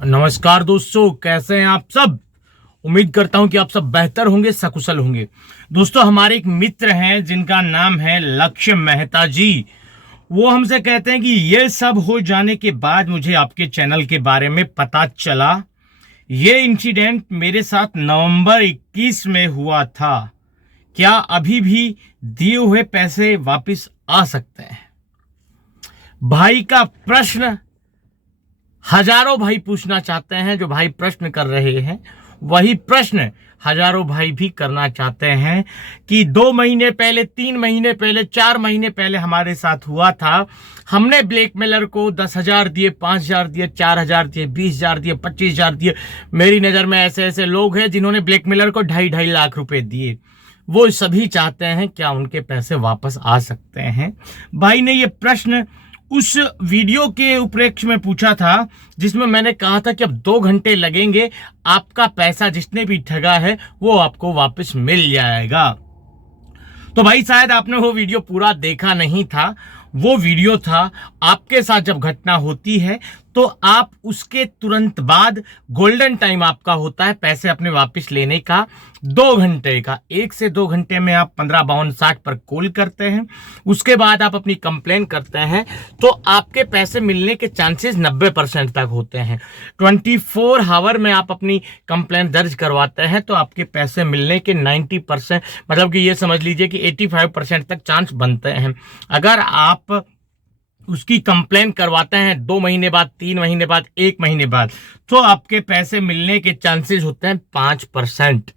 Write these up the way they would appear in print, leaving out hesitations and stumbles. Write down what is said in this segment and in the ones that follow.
नमस्कार दोस्तों, कैसे हैं आप सब। उम्मीद करता हूं कि आप सब बेहतर होंगे, सकुशल होंगे। दोस्तों, हमारे एक मित्र हैं जिनका नाम है लक्ष्य मेहता जी। वो हमसे कहते हैं कि ये सब हो जाने के बाद मुझे आपके चैनल के बारे में पता चला। ये इंसिडेंट मेरे साथ नवंबर 21 में हुआ था। क्या अभी भी दिए हुए पैसे वापस आ सकते हैं? भाई का प्रश्न हजारों भाई पूछना चाहते हैं। जो भाई प्रश्न कर रहे हैं वही प्रश्न हजारों भाई भी करना चाहते हैं कि 2 महीने पहले, 3 महीने पहले, 4 महीने पहले हमारे साथ हुआ था। हमने ब्लैकमेलर को 10,000 दिए, 5,000 दिए, 4,000 दिए, 20,000 दिए, 25,000 दिए। मेरी नजर में ऐसे ऐसे लोग हैं जिन्होंने ब्लैकमेलर को 2.5 लाख रुपए दिए। वो सभी चाहते हैं क्या उनके पैसे वापस आ सकते हैं। भाई ने ये प्रश्न उस वीडियो के उपरेक्ष में पूछा था जिसमें मैंने कहा था कि अब 2 घंटे लगेंगे, आपका पैसा जिसने भी ठगा है वो आपको वापस मिल जाएगा। तो भाई शायद आपने वो वीडियो पूरा देखा नहीं था। वो वीडियो था आपके साथ जब घटना होती है तो आप उसके तुरंत बाद गोल्डन टाइम आपका होता है पैसे अपने वापस लेने का। 2 घंटे का, 1 से 2 घंटे में आप 155260 पर कॉल करते हैं। उसके बाद आप अपनी कंप्लेन करते हैं तो आपके पैसे मिलने के चांसेस 90% तक होते हैं। 24 आवर में आप अपनी कंप्लेन दर्ज करवाते हैं तो आपके पैसे मिलने के 90%, मतलब कि ये समझ लीजिए कि 85% तक चांस बनते हैं। अगर आप उसकी कंप्लेन करवाते हैं 2 महीने बाद, 3 महीने बाद, 1 महीने बाद, तो आपके पैसे मिलने के चांसेस होते हैं 5%।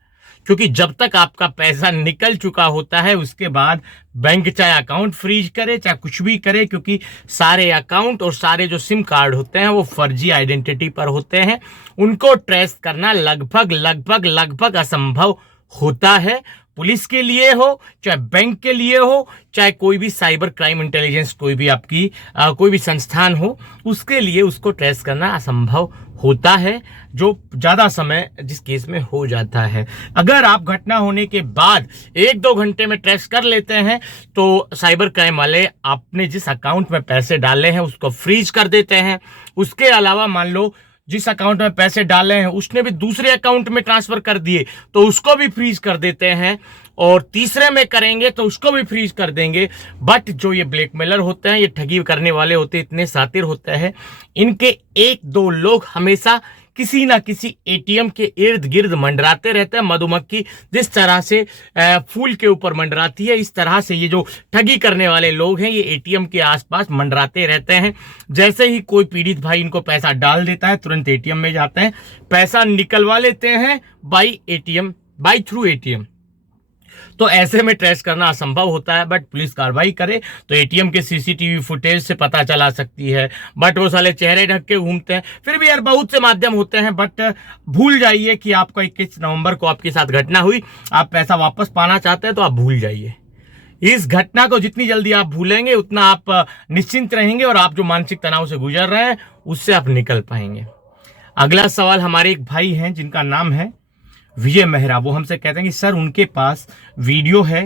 क्योंकि जब तक आपका पैसा निकल चुका होता है उसके बाद बैंक चाहे अकाउंट फ्रीज करे चाहे कुछ भी करे, क्योंकि सारे अकाउंट और सारे जो सिम कार्ड होते हैं वो फर्जी आइडेंटिटी पर होते हैं। उनको ट्रेस करना लगभग लगभग लगभग असंभव होता है। पुलिस के लिए हो चाहे बैंक के लिए हो चाहे कोई भी साइबर क्राइम इंटेलिजेंस कोई भी आपकी कोई भी संस्थान हो, उसके लिए उसको ट्रेस करना असंभव होता है, जो ज्यादा समय जिस केस में हो जाता है। अगर आप घटना होने के बाद 1-2 घंटे में ट्रेस कर लेते हैं तो साइबर क्राइम वाले आपने जिस अकाउंट में पैसे डाले हैं उसको फ्रीज कर देते हैं। उसके अलावा मान लो जिस अकाउंट में पैसे डाले हैं उसने भी दूसरे अकाउंट में ट्रांसफर कर दिए तो उसको भी फ्रीज कर देते हैं, और तीसरे में करेंगे तो उसको भी फ्रीज कर देंगे। बट जो ये ब्लैकमेलर होते हैं, ये ठगी करने वाले होते हैं, इतने शातिर होते हैं, इनके 1-2 लोग हमेशा किसी ना किसी एटीएम के इर्द गिर्द मंडराते रहते हैं। मधुमक्खी जिस तरह से फूल के ऊपर मंडराती है, इस तरह से ये जो ठगी करने वाले लोग हैं ये एटीएम के आसपास मंडराते रहते हैं। जैसे ही कोई पीड़ित भाई इनको पैसा डाल देता है तुरंत एटीएम में जाते हैं, पैसा निकलवा लेते हैं बाई थ्रू एटीएम। तो ऐसे में ट्रेस करना असंभव होता है। बट पुलिस कार्रवाई करे तो एटीएम के सीसीटीवी फुटेज से पता चला सकती है। बट वो साले चेहरे ढक के घूमते हैं। फिर भी यार बहुत से माध्यम होते हैं। बट भूल जाइए कि आपको 21 नवंबर को आपके साथ घटना हुई, आप पैसा वापस पाना चाहते हैं तो आप भूल जाइए। इस घटना को जितनी जल्दी आप भूलेंगे उतना आप निश्चिंत रहेंगे और आप जो मानसिक तनाव से गुजर रहे हैं उससे आप निकल पाएंगे। अगला सवाल हमारे एक भाई हैं जिनका नाम है विजय मेहरा। वो हमसे कहते हैं कि सर उनके पास वीडियो है,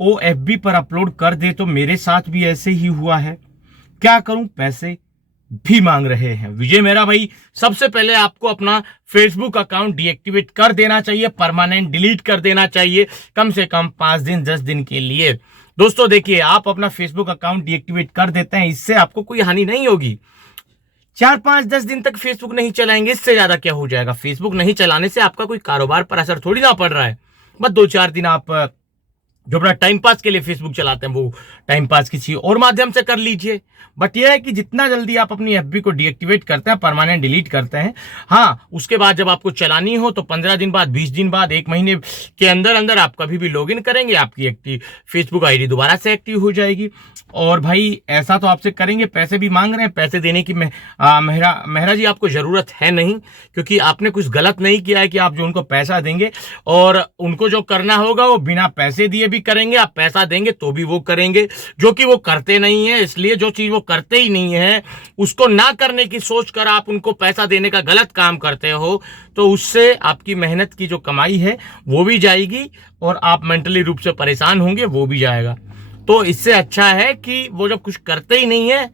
वो एफबी पर अपलोड कर दे तो मेरे साथ भी ऐसे ही हुआ है, क्या करूं, पैसे भी मांग रहे हैं। विजय मेहरा भाई, सबसे पहले आपको अपना फेसबुक अकाउंट डीएक्टिवेट कर देना चाहिए, परमानेंट डिलीट कर देना चाहिए, कम से कम 5 दिन 10 दिन के लिए। दोस्तों देखिए, आप अपना फेसबुक अकाउंट डीएक्टिवेट कर देते हैं, इससे आपको कोई हानि नहीं होगी। 4-5-10 दिन तक फेसबुक नहीं चलाएंगे, इससे ज्यादा क्या हो जाएगा। फेसबुक नहीं चलाने से आपका कोई कारोबार पर असर थोड़ी ना पड़ रहा है। बस 2-4 दिन आप जो अपना टाइम पास के लिए फेसबुक चलाते हैं वो टाइम पास किसी और माध्यम से कर लीजिए। बट यह है कि जितना जल्दी आप अपनी एफबी को डीएक्टिवेट करते हैं, परमानेंट डिलीट करते हैं, हाँ, उसके बाद जब आपको चलानी हो तो 15 दिन बाद, 20 दिन बाद, 1 महीने के अंदर अंदर आप कभी भी लॉगिन करेंगे, आपकी एक्टिव फेसबुक आईडी दोबारा से एक्टिव हो जाएगी। और भाई ऐसा तो आपसे करेंगे, पैसे भी मांग रहे हैं, पैसे देने की मेहरा जी आपको जरूरत है नहीं, क्योंकि आपने कुछ गलत नहीं किया है कि आप जो उनको पैसा देंगे, और उनको जो करना होगा वो बिना पैसे दिए भी करेंगे, आप पैसा देंगे तो भी वो करेंगे, जो कि वो करते नहीं है। इसलिए जो चीज वो करते ही नहीं है उसको ना करने की सोचकर आप उनको पैसा देने का गलत काम करते हो, तो उससे आपकी मेहनत की जो कमाई है वो भी जाएगी और आप मेंटली रूप से परेशान होंगे, वो भी जाएगा। तो इससे अच्छा है कि वो जब कुछ करते ही नहीं है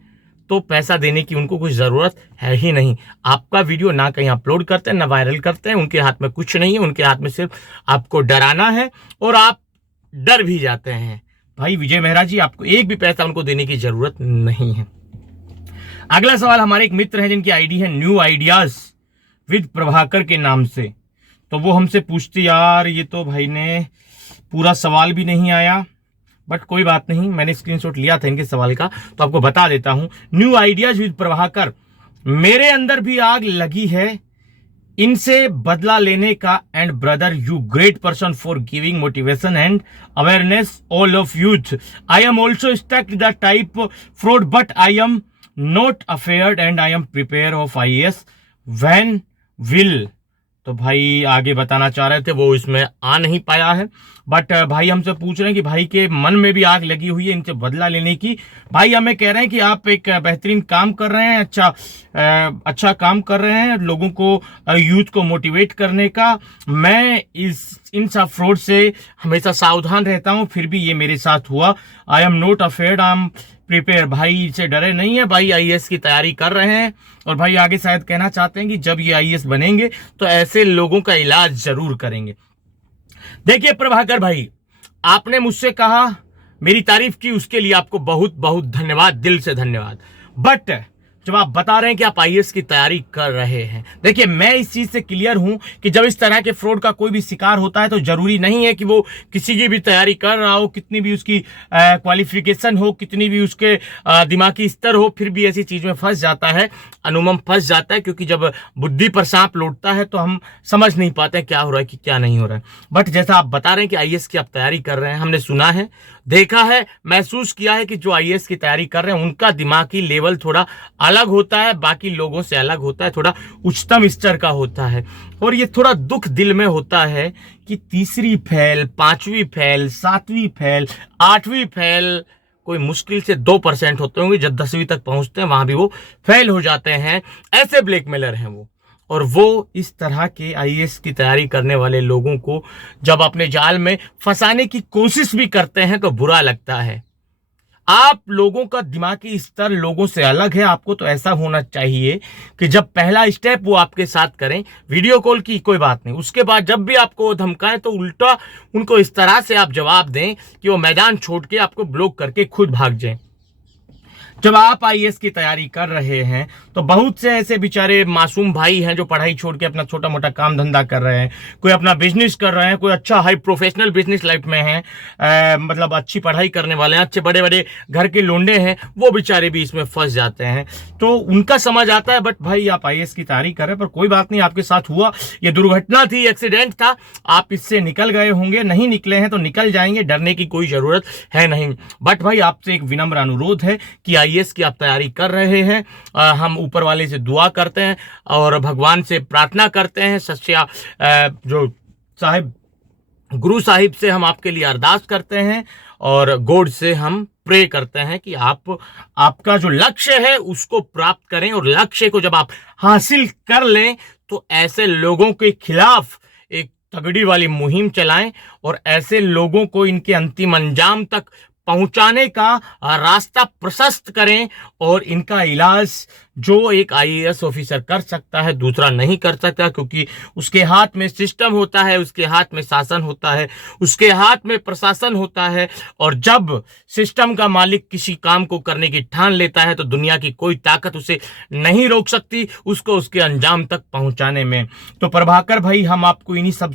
तो पैसा देने की उनको कुछ ज़रूरत है ही नहीं। आपका वीडियो ना कहीं अपलोड करते हैं ना वायरल करते हैं, उनके हाथ में कुछ नहीं है, उनके हाथ में सिर्फ आपको डराना है और आप डर भी जाते हैं। भाई विजय मेहरा जी, आपको एक भी पैसा उनको देने की ज़रूरत नहीं है। अगला सवाल हमारे एक मित्र हैं जिनकी आईडी है न्यू आइडियाज विद प्रभाकर के नाम से। तो वो हमसे पूछते, यार ये तो भाई ने पूरा सवाल भी नहीं आया, बट कोई बात नहीं, मैंने स्क्रीनशॉट लिया था इनके सवाल का तो आपको बता देता हूं। न्यू आइडियाज विद प्रभाकर, मेरे अंदर भी आग लगी है इनसे बदला लेने का, and brother you great person for giving motivation and awareness all of youth. I am also stuck the type fraud but I am not afraid and I am prepare of IAS when will. तो भाई आगे बताना चाह रहे थे, वो इसमें आ नहीं पाया है, बट भाई हमसे पूछ रहे हैं कि भाई के मन में भी आग लगी हुई है इनसे बदला लेने की। भाई हमें कह रहे हैं कि आप एक बेहतरीन काम कर रहे हैं, अच्छा काम कर रहे हैं लोगों को, यूथ को मोटिवेट करने का। मैं इन सब फ्रॉड से हमेशा सावधान रहता हूं, फिर भी ये मेरे साथ हुआ। I am not afraid, I am prepare. भाई से डरे नहीं है, भाई IAS की तैयारी कर रहे हैं और भाई आगे शायद कहना चाहते हैं कि जब ये IAS बनेंगे तो ऐसे लोगों का इलाज जरूर करेंगे। देखिए प्रभाकर भाई, आपने मुझसे कहा, मेरी तारीफ की, उसके लिए आपको बहुत बहुत धन्यवाद, दिल से धन्यवाद। बट जब आप बता रहे हैं कि आप IAS की तैयारी कर रहे हैं, देखिए मैं इस चीज से क्लियर हूं कि जब इस तरह के फ्रॉड का कोई भी शिकार होता है तो जरूरी नहीं है कि वो किसी की भी तैयारी कर रहा हो, कितनी भी उसकी क्वालिफिकेशन हो, कितनी भी उसके दिमागी स्तर हो, फिर भी ऐसी चीज में फंस जाता है, अनुमम फंस जाता है। क्योंकि जब बुद्धि पर सांप लौटता है तो हम समझ नहीं पाते क्या हो रहा है कि क्या नहीं हो रहा है। बट जैसा आप बता रहे हैं कि IAS की आप तैयारी कर रहे हैं, हमने सुना है, देखा है, महसूस किया है कि जो IAS की तैयारी कर रहे हैं उनका दिमागी लेवल थोड़ा अलग होता है, बाकी लोगों से अलग होता है, थोड़ा उच्चतम स्तर का होता है। और ये थोड़ा दुख दिल में होता है कि 3री फेल, 5वीं फेल, 7वीं फेल, 8वीं फेल, कोई मुश्किल से 2% होते होंगे, जब 10वीं तक पहुंचते हैं वहां भी वो फेल हो जाते हैं। ऐसे ब्लैकमेलर हैं वो, और वो इस तरह के IAS की तैयारी करने वाले लोगों को जब अपने जाल में फंसाने की कोशिश भी करते हैं तो बुरा लगता है। आप लोगों का दिमागी स्तर लोगों से अलग है। आपको तो ऐसा होना चाहिए कि जब पहला स्टेप वो आपके साथ करें, वीडियो कॉल की कोई बात नहीं, उसके बाद जब भी आपको धमकाएं तो उल्टा उनको इस तरह से आप जवाब दें कि वो मैदान छोड़ के आपको ब्लॉक करके खुद भाग जाएं। जब आप IAS की तैयारी कर रहे हैं तो बहुत से ऐसे बेचारे मासूम भाई हैं जो पढ़ाई छोड़ के अपना छोटा मोटा काम धंधा कर रहे हैं, कोई अपना बिजनेस कर रहे हैं, कोई अच्छा हाई प्रोफेशनल बिजनेस लाइफ में है, मतलब अच्छी पढ़ाई करने वाले हैं, अच्छे बड़े बड़े घर के लोंडे हैं, वो बेचारे भी इसमें फंस जाते हैं। तो उनका समझ आता है, बट भाई आप IAS की तैयारी कर रहे हैं, पर कोई बात नहीं, आपके साथ हुआ, ये दुर्घटना थी, एक्सीडेंट था, आप इससे निकल गए होंगे, नहीं निकले हैं तो निकल जाएंगे, डरने की कोई जरूरत है नहीं। बट भाई आपसे एक विनम्र अनुरोध है कि IAS की आप तैयारी कर रहे हैं, हम ऊपर वाले से दुआ करते हैं और भगवान से प्रार्थना करते हैं, सच्चा जो साहिब गुरु साहिब से हम आपके लिए अरदास करते हैं और गॉड से हम प्रे करते हैं कि आप आपका जो लक्ष्य है उसको प्राप्त करें, और लक्ष्य को जब आप हासिल कर लें तो ऐसे लोगों के खिलाफ एक तगड़ी वाली मुहिम चलाएं और ऐसे लोगों को इनके अंतिम अंजाम तक पहुंचाने का रास्ता प्रशस्त करें, और इनका इलाज जो एक IAS ऑफिसर कर सकता है दूसरा नहीं कर सकता, क्योंकि उसके हाथ में सिस्टम होता है, उसके हाथ में शासन होता है, उसके हाथ में प्रशासन होता है। और जब सिस्टम का मालिक किसी काम को करने की ठान लेता है तो दुनिया की कोई ताकत उसे नहीं रोक सकती उसको उसके अंजाम तक पहुंचाने में। तो प्रभाकर भाई, हम आपको इन्हीं सब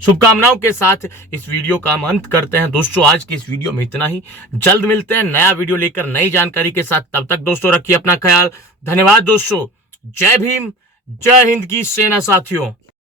शुभकामनाओं के साथ इस वीडियो का हम अंत करते हैं। दोस्तों आज की इस वीडियो में इतना ही, जल्द मिलते हैं नया वीडियो लेकर नई जानकारी के साथ। तब तक दोस्तों रखिए अपना ख्याल। धन्यवाद दोस्तों। जय भीम, जय हिंद की सेना साथियों।